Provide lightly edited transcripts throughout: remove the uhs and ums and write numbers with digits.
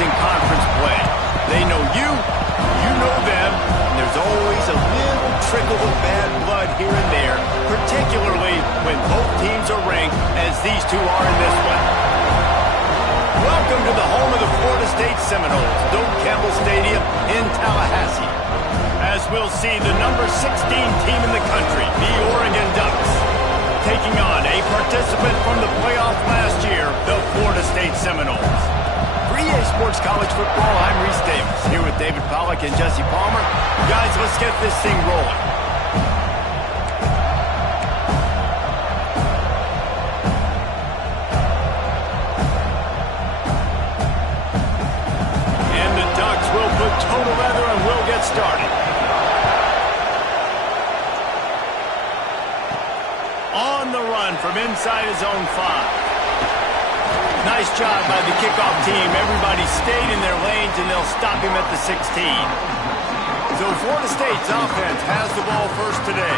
In conference play. They know you know them, and there's always a little trickle of bad blood here and there, particularly when both teams are ranked as these two are in this one. Welcome to the home of the Florida State Seminoles, Doak Campbell Stadium in Tallahassee. As we'll see the number 16 team in the country, the Oregon Ducks, taking on a participant from the playoff last year, the Florida State Seminoles. For EA Sports College Football, I'm Reese Davis, here with David Pollack and Jesse Palmer. Guys, let's get this thing rolling. And the Ducks will put total leather and will get started. On the run from inside his own 5. Nice job by the kickoff team. Everybody stayed in their lanes, and they'll stop him at the 16. So Florida State's offense has the ball first today.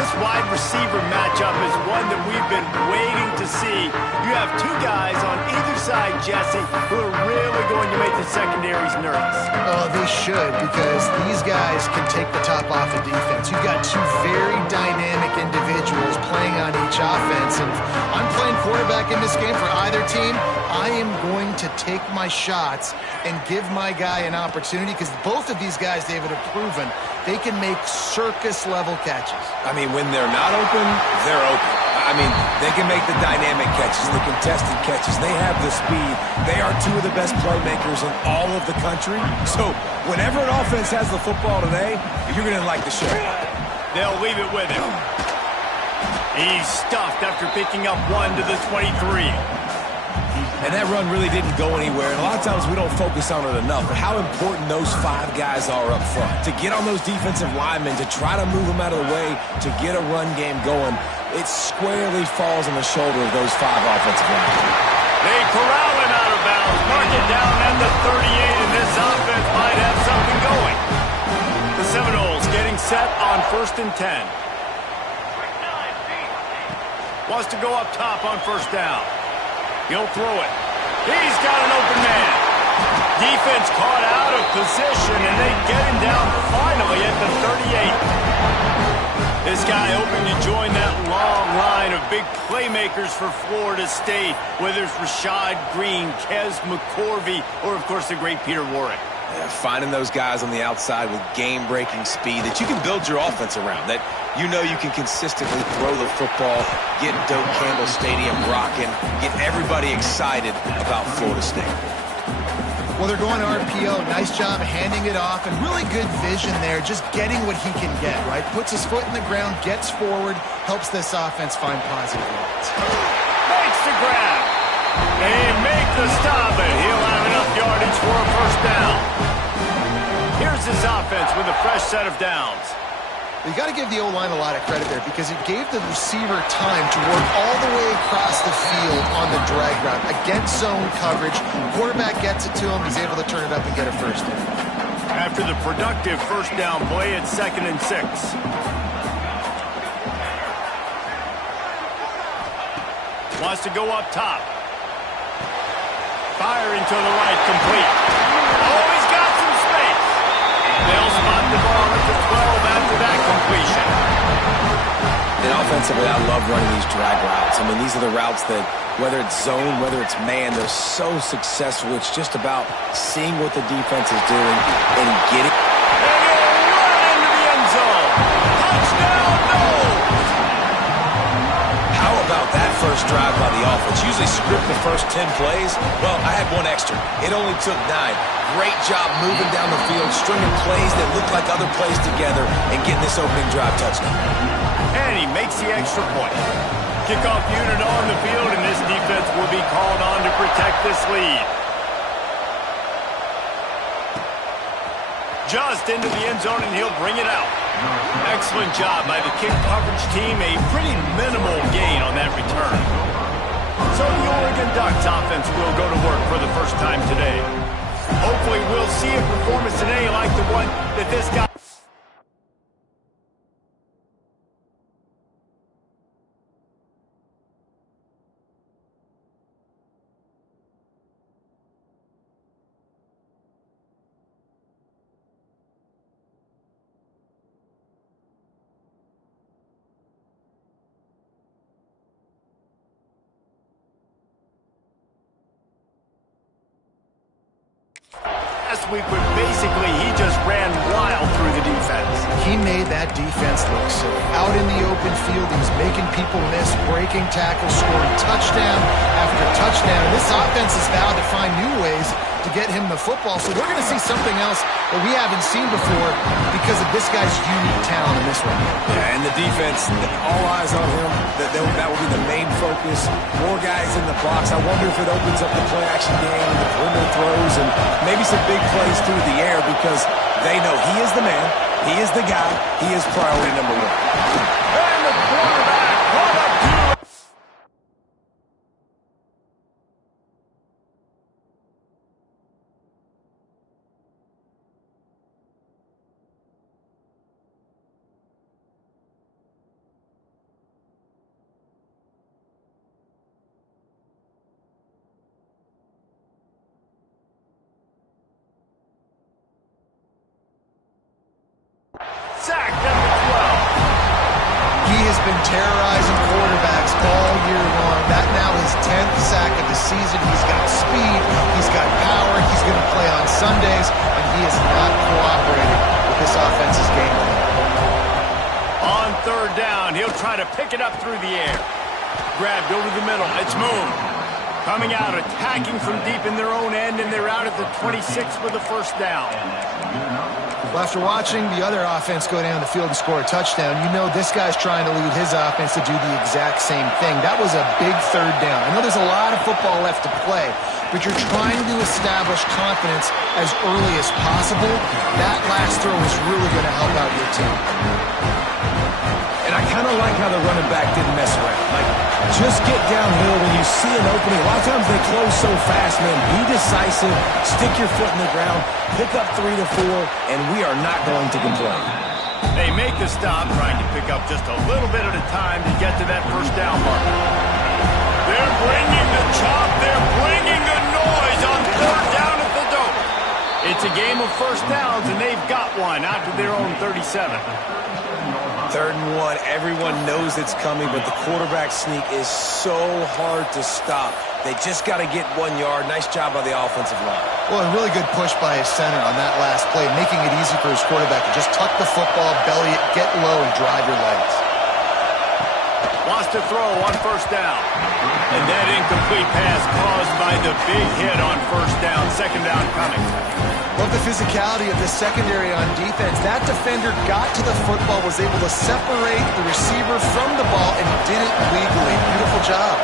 This wide receiver matchup is one that we've been waiting to see. You have two guys on either side, Jesse, who are really going to make the secondaries nervous. Oh, they should, because these guys can take the top off of defense. You've got two very dynamic individuals playing on each offense. And if I'm playing quarterback in this game for either team, I am going to take my shots and give my guy an opportunity, because both of these guys, David, have proven they can make circus-level catches. I mean, when they're not open, they're open. I mean, they can make the dynamic catches, the contested catches. They have the speed. They are two of the best playmakers in all of the country. So whenever an offense has the football today, you're going to like the show. They'll leave it with him. He's stuffed after picking up 1 to the 23. And that run really didn't go anywhere. And a lot of times we don't focus on it enough, but how important those 5 guys are up front. To get on those defensive linemen, to try to move them out of the way, to get a run game going, it squarely falls on the shoulder of those 5 offensive linemen. They corral him out of bounds, mark it down at the 38, and this offense might have something going. The Seminoles getting set on 1st and 10. Wants to go up top on 1st down. He'll throw it. He's got an open man. Defense caught out of position, and they get him down finally at the 38. This guy hoping to join that long line of big playmakers for Florida State, whether it's Rashad Green, Kez McCorvey, or, of course, the great Peter Warrick. Yeah, finding those guys on the outside with game-breaking speed that you can build your offense around, that you know you can consistently throw the football, get Doak Campbell Stadium rocking, get everybody excited about Florida State. Well, they're going RPO. Nice job handing it off, and really good vision there, just getting what he can get, right? Puts his foot in the ground, gets forward, helps this offense find positive yards. Makes the grab. They make the stop, and he'll have enough yardage for a 1st down. Here's his offense with a fresh set of downs. You got to give the O-line a lot of credit there, because it gave the receiver time to work all the way across the field on the drag route against zone coverage. Quarterback gets it to him. He's able to turn it up and get a 1st down. After the productive 1st down play, it's 2nd and 6. Wants to go up top. Firing to the right, complete. Oh, he's got some space. They'll spot the ball at the 12 after that completion. And offensively, I love running these drag routes. I mean, these are the routes that, whether it's zone, whether it's man, they're so successful. It's just about seeing what the defense is doing and getting. And he'll run into the end zone. Touchdown, no! How about that first drive by the offense? Usually script the first 10 plays. Well, I had one extra. It only took 9. Great job moving down the field, stringing plays that look like other plays together, and getting this opening drive touchdown. And he makes the extra point. Kickoff unit on the field, and this defense will be called on to protect this lead. Just into the end zone, and he'll bring it out. Excellent job by the kick coverage team. A pretty minimal gain on that return. So the Oregon Ducks offense will go to work for the first time today. Hopefully we'll see a performance today like the one that this guy... Last week, but basically he just ran wild through the defense. He made that defense look silly. Out in the open field, he was making people miss, breaking tackles, scoring touchdown after touchdown. This offense has vowed to find new ways to get him the football, so we're going to see something else that we haven't seen before because of this guy's unique talent in this one. Yeah, and the defense, all eyes on him. That will be the main focus. More guys in the box. I wonder if it opens up the play-action game and the perimeter throws and maybe some big plays through the air because they know he is the man, he is the guy, he is priority number 1. And the quarterback caught up to... Sacked at the 12. He has been terrorizing quarterbacks all year long. That now his 10th sack of the season. He's got speed, he's got power, he's going to play on Sundays, and he is not cooperating with this offense's game plan. On third down, he'll try to pick it up through the air. Grabbed over the middle. It's Moon. Coming out, attacking from deep in their own end, and they're out at the 26 with a first down. Well, after watching the other offense go down the field and score a touchdown, you know this guy's trying to lead his offense to do the exact same thing. That was a big third down. I know there's a lot of football left to play, but you're trying to establish confidence as early as possible. That last throw is really going to help out your team. And I kind of like how the running back didn't mess around. Like, just get downhill when you see an opening. A lot of times they close so fast, man. Be decisive, stick your foot in the ground, pick up 3 to 4, and we are not going to complain. They make the stop, trying to pick up just a little bit at a time to get to that first down mark. They're bringing the chop. They're bringing the noise on third down at the dope. It's a game of first downs, and they've got one out to their own 37. 3rd and 1, everyone knows it's coming, but the quarterback sneak is so hard to stop. They just got to get 1 yard. Nice job by the offensive line. Well, a really good push by his center on that last play, making it easy for his quarterback to just tuck the football, belly it, get low, and drive your legs. Wants to throw on first down. And that incomplete pass caused by the big hit on first down. 2nd down coming. Love the physicality of the secondary on defense. That defender got to the football, was able to separate the receiver from the ball, and did it legally. Beautiful job.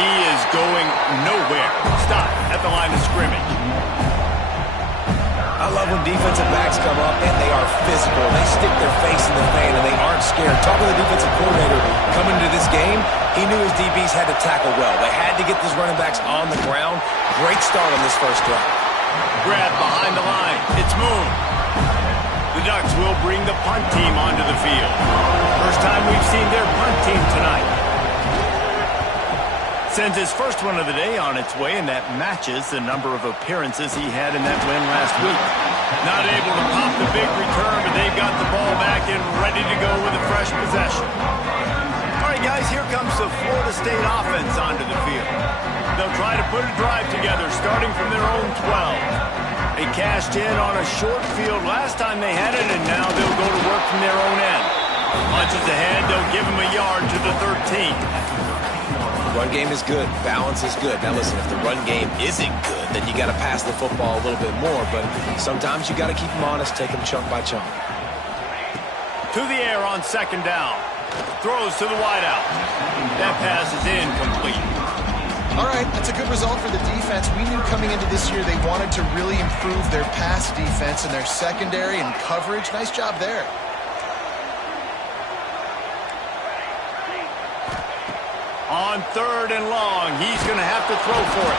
He is going nowhere. Stop at the line of scrimmage. I love when defensive backs come up and they are physical. They stick their face in the fan and they aren't scared. Talking to the defensive coordinator coming into this game, he knew his DBs had to tackle well. They had to get these running backs on the ground. Great start on this first drive. Grab behind the line. It's Moon. The Ducks will bring the punt team onto the field. First time we've seen their punt team tonight. sends his first one of the day on its way, and that matches the number of appearances he had in that win last week. Not able to pop the big return, but they've got the ball back and ready to go with a fresh possession. All right, guys, here comes the Florida State offense onto the field. They'll try to put a drive together, starting from their own 12. They cashed in on a short field last time they had it, and now they'll go to work from their own end. Launches ahead, they'll give him a yard to the 13. Run game is good. Balance is good. Now listen, if the run game isn't good, then you got to pass the football a little bit more. But sometimes you got to keep them honest, take them chunk by chunk. To the air on second down. Throws to the wideout. That pass is incomplete. All right, that's a good result for the defense. We knew coming into this year they wanted to really improve their pass defense and their secondary and coverage. Nice job there. On third and long, he's going to have to throw for it.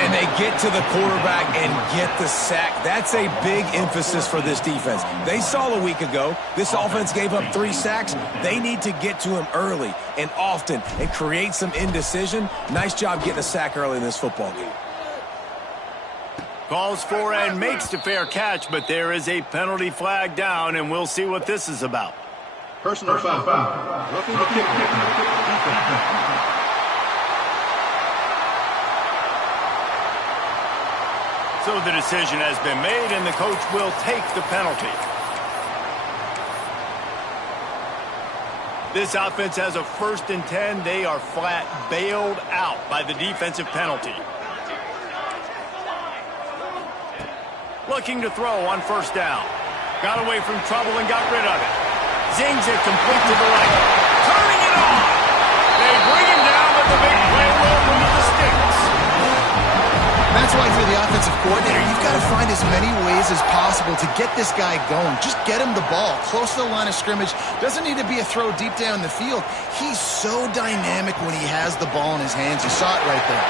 And they get to the quarterback and get the sack. That's a big emphasis for this defense. They saw a week ago, this offense gave up 3 sacks. They need to get to him early and often and create some indecision. Nice job getting a sack early in this football game. Calls for and makes the fair catch, but there is a penalty flag down, and we'll see what this is about. Personal foul. Roughing the kicker. So the decision has been made, and the coach will take the penalty. This offense has a 1st and 10. They are flat bailed out by the defensive penalty. Looking to throw on 1st down. Got away from trouble and got rid of it. Zings it complete to the right. Turning it on. They bring him down, but the big play will move the sticks. That's why for the offensive coordinator, you've got to find as many ways as possible to get this guy going. Just get him the ball close to the line of scrimmage. Doesn't need to be a throw deep down the field. He's so dynamic when he has the ball in his hands. You saw it right there.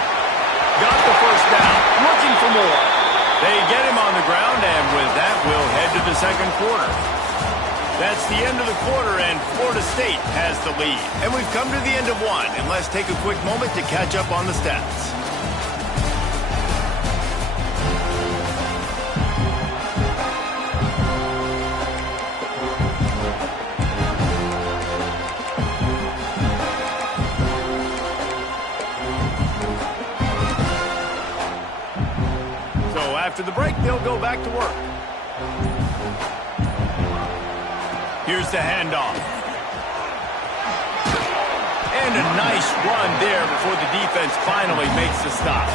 Got the 1st down. Looking for more. They get him on the ground, and with that, we'll head to the 2nd quarter. That's the end of the quarter, and Florida State has the lead. And we've come to the end of one, and let's take a quick moment to catch up on the stats. So after the break, they'll go back to work. Here's the handoff. And a nice run there before the defense finally makes the stop.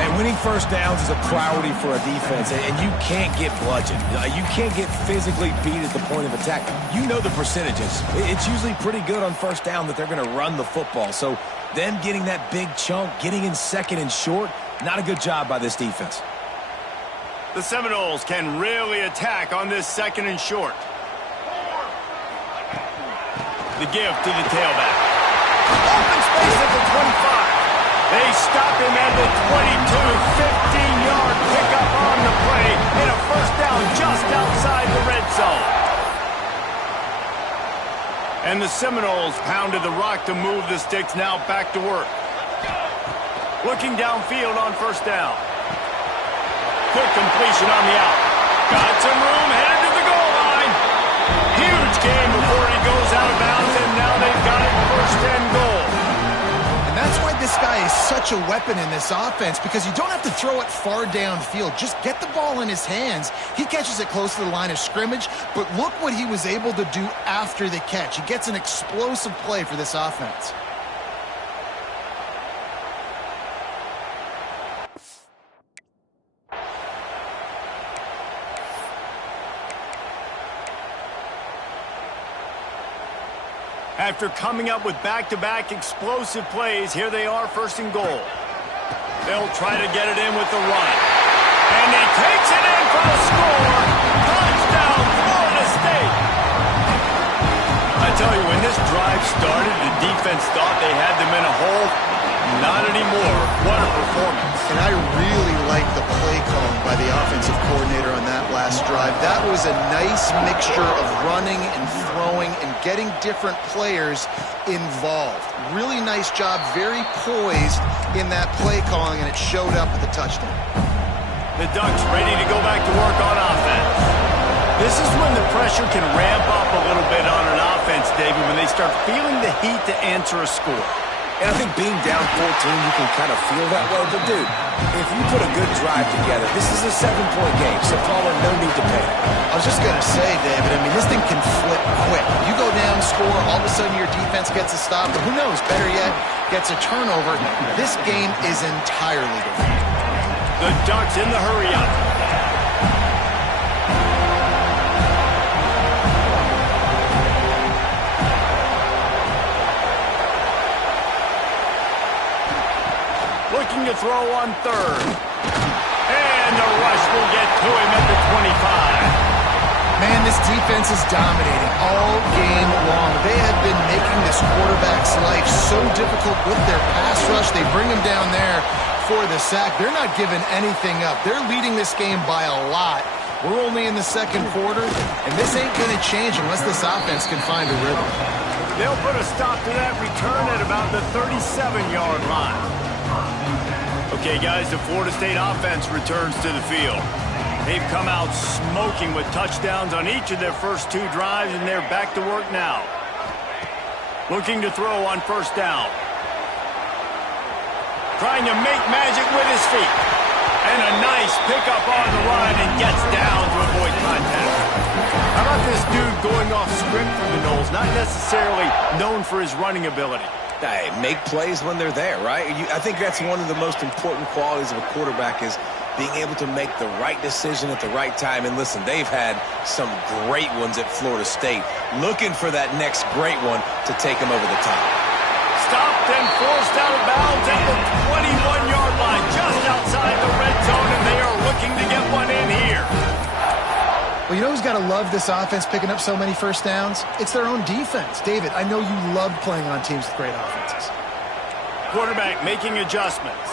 And winning 1st downs is a priority for a defense, and you can't get bludgeoned. You can't get physically beat at the point of attack. You know the percentages. It's usually pretty good on 1st down that they're going to run the football. So them getting that big chunk, getting in 2nd and short, not a good job by this defense. The Seminoles can really attack on this 2nd and short. The give to the tailback. Open space at the 25. They stop him at the 22. 15-yard pickup on the play. And a 1st down just outside the red zone. And the Seminoles pounded the rock to move the sticks. Now back to work. Looking downfield on 1st down. Good completion on the out. Got some room, headed to the goal line. Huge game before he goes out of bounds, and now they've got it 1st and goal. And that's why this guy is such a weapon in this offense, because you don't have to throw it far downfield. Just get the ball in his hands. He catches it close to the line of scrimmage, but look what he was able to do after the catch. He gets an explosive play for this offense. After coming up with back-to-back explosive plays, here they are 1st and goal. They'll try to get it in with the run. And he takes it in for the score. Touchdown, Florida State. I tell you, when this drive started, the defense thought they had them in a hole. Not anymore. What a performance. And I really like the play calling by the offensive coordinator on that last drive. That was a nice mixture of run running and throwing and getting different players involved. Really nice job, very poised in that play calling, and it showed up with the touchdown. The Ducks ready to go back to work on offense. This is when the pressure can ramp up a little bit on an offense, David, when they start feeling the heat to answer a score. And I think being down 14, you can kind of feel that way. But, dude, if you put a good drive together, this is a 7-point game, so Palmer, no need to panic. I was just going to say, David, I mean, this thing can flip quick. You go down, score, all of a sudden your defense gets a stop, but who knows, better yet, gets a turnover. This game is entirely different. The Ducks in the hurry-up. Looking to throw on third. And the rush will get to him at the 25. Man, this defense is dominating all game long. They have been making this quarterback's life so difficult with their pass rush. They bring him down there for the sack. They're not giving anything up. They're leading this game by a lot. We're only in the second quarter, and this ain't going to change unless this offense can find a rhythm. They'll put a stop to that return at about the 37-yard line. Okay, guys, the Florida State offense returns to the field. They've come out smoking with touchdowns on each of their first 2 drives, and they're back to work now. Looking to throw on first down. Trying to make magic with his feet. And a nice pickup on the run and gets down to avoid contact. How about this dude going off script for the Noles? Not necessarily known for his running ability. Hey, make plays when they're there, right? I think that's one of the most important qualities of a quarterback is being able to make the right decision at the right time. And listen, they've had some great ones at Florida State. Looking for that next great one to take them over the top. Stopped and forced out of bounds at the 21-yard line, just outside the red zone, and they are looking to get one in here. Well, you know who's got to love this offense picking up so many first downs? It's their own defense. David, I know you love playing on teams with great offenses. Quarterback making adjustments.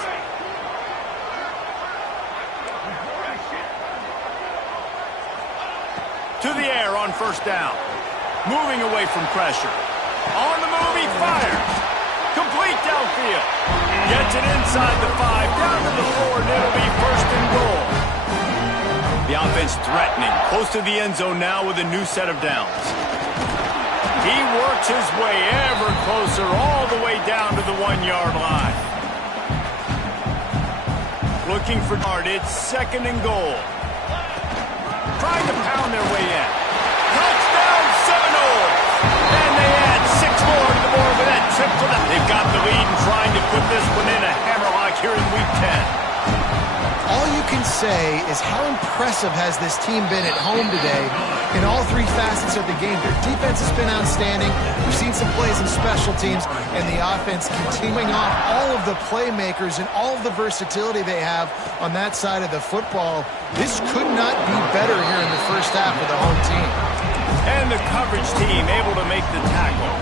To the air on first down. Moving away from pressure. On the move, he fires. Complete downfield. Gets it inside the 5, down to the 4, and it'll be first and goal. The offense threatening, close to the end zone now with a new set of downs. He works his way ever closer, all the way down to the 1-yard line. Looking for guard, it's second and goal. Trying to pound their way in. Touchdown Seminoles! And they add 6 more to the board with that trip to the... They've got the lead and trying to put this one in a hammerlock here in Week 10. All you can say is how impressive has this team been at home today in all 3 facets of the game. Their defense has been outstanding. We've seen some plays in special teams, and the offense continuing off all of the playmakers and all of the versatility they have on that side of the football. This could not be better here in the first half of the home team. And the coverage team able to make the tackle.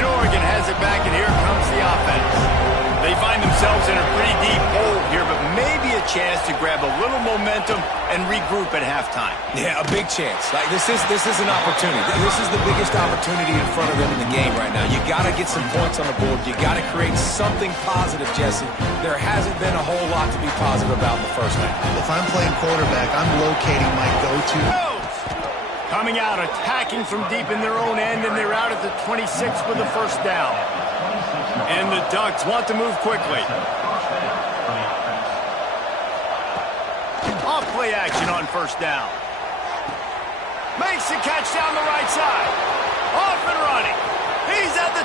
And Oregon has it back, and here comes the offense. They find themselves in a pretty deep hole here, but maybe a chance to grab a little momentum and regroup at halftime. Yeah, a big chance. Like this is an opportunity. This is the biggest opportunity in front of them in the game right now. You got to get some points on the board. You got to create something positive, Jesse. There hasn't been a whole lot to be positive about in the first half. If I'm playing quarterback, I'm locating my go-to. Coming out, attacking from deep in their own end, and they're out at the 26 with the first down. And the Ducks want to move quickly. Off play action on first down. Makes the catch down the right side. Off and running. He's at the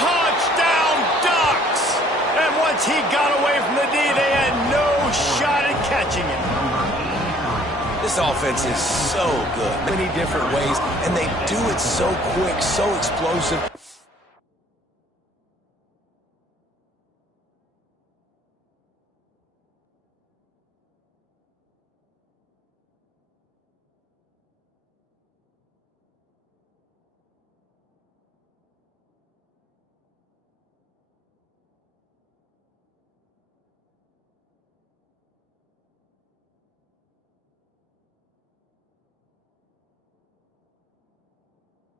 touchdown Ducks. And once he got away from the D, they had no shot at catching him. This offense is so good. Many different ways, and they do it so quick, so explosive.